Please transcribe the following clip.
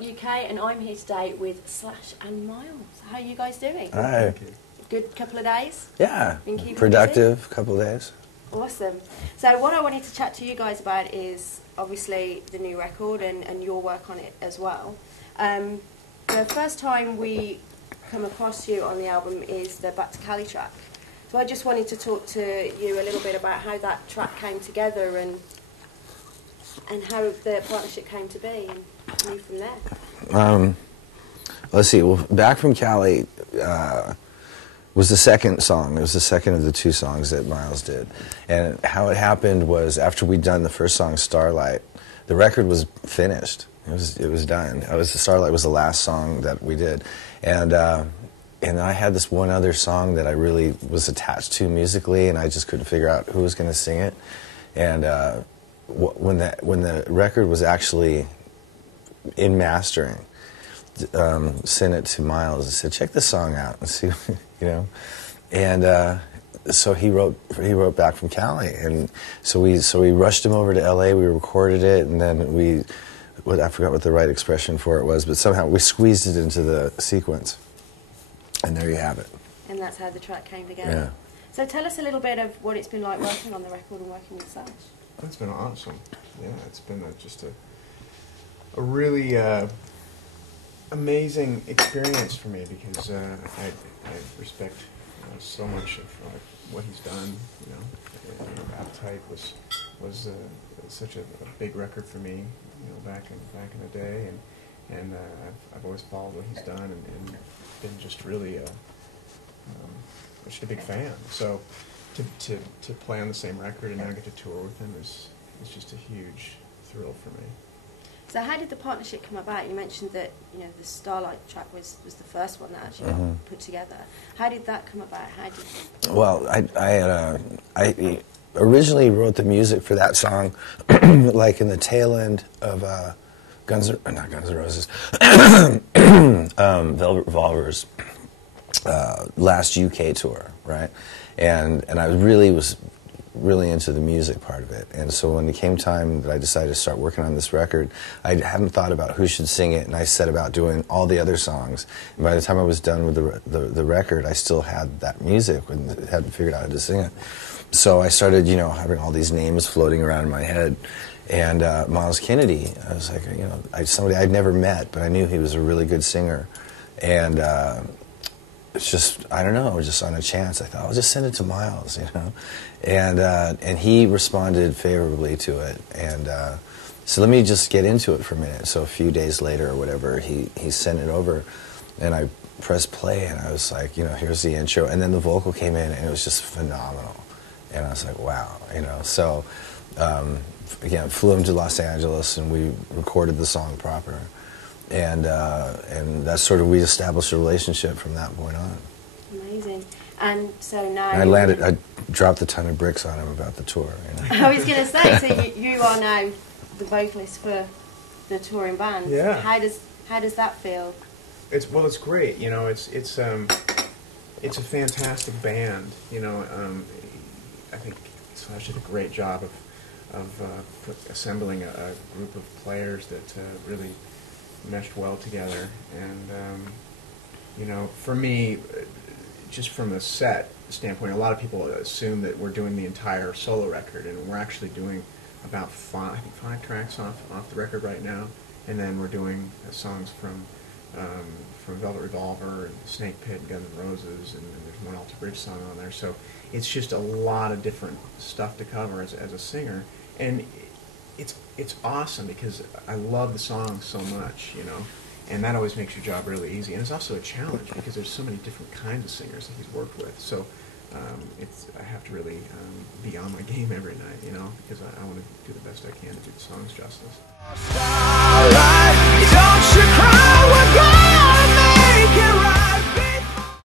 UK, and I'm here today with Slash and Miles. How are you guys doing? Hi. Good couple of days? Yeah, Been keeping productive busy? couple of days. Awesome. So what I wanted to chat to you guys about is obviously the new record and your work on it as well. The first time we come across you on the album is the Back to Cali track. So I just wanted to talk to you a little bit about how that track came together and how the partnership came to be and move from there. Let's see. Well, Back from Cali was the second song. It was the second of the two songs that Miles did. And how it happened was after we'd done the first song, Starlight, the record was finished. It was done. Starlight was the last song that we did. And I had this one other song that I really was attached to musically, and I just couldn't figure out who was going to sing it. And when the record was actually in mastering, sent it to Miles and said, "Check this song out and see," you know. And so he wrote Back from Cali, and so we rushed him over to LA. We recorded it, and then I forgot what the right expression for it was, but somehow we squeezed it into the sequence, and there you have it. And that's how the track came together. Yeah. So tell us a little bit of what it's been like working on the record and working with Slash. It's been awesome. Yeah, it's been just a really amazing experience for me because I respect so much of what he's done. You know, Appetite was such a big record for me. You know, back in the day, and I've always followed what he's done and been just really just a big fan. So to play on the same record and now get to tour with him is just a huge thrill for me. So how did the partnership come about? You mentioned that the Starlight track was the first one that actually got put together. How did that come about? Well, I originally wrote the music for that song like in the tail end of not Guns N' Roses, Velvet Revolver's last UK tour, right? And I was really into the music part of it. And so when it came time that I decided to start working on this record, I hadn't thought about who should sing it, and I set about doing all the other songs. And by the time I was done with the record, I still had that music and hadn't figured out how to sing it. So I started, having all these names floating around in my head. And Miles Kennedy, I was like, somebody I'd never met, but I knew he was a really good singer. And it's just, I don't know, just on a chance, I thought, I'll just send it to Miles, And he responded favorably to it. And so let me just get into it for a minute. So a few days later or whatever, he sent it over, and I pressed play, and I was like, here's the intro. And then the vocal came in, and it was just phenomenal. And I was like, wow, So, again, flew him to Los Angeles, and we recorded the song proper. And that's sort of, we established a relationship from that point on. Amazing. And so now... And I dropped a ton of bricks on him about the tour. I was going to say, so you are now the vocalist for the touring band. Yeah. How does that feel? It's great. It's a fantastic band. I think Slash did a great job of assembling a group of players that really meshed well together. And for me, just from a set standpoint, a lot of people assume that we're doing the entire solo record, and we're actually doing about five tracks off the record right now, and then we're doing songs from Velvet Revolver and Snake Pit and Guns N' Roses, and there's one Alter Bridge song on there. So it's just a lot of different stuff to cover as a singer, and it's awesome because I love the songs so much, and that always makes your job really easy. And it's also a challenge because there's so many different kinds of singers that he's worked with. So I have to really be on my game every night, because I want to do the best I can to do the songs justice.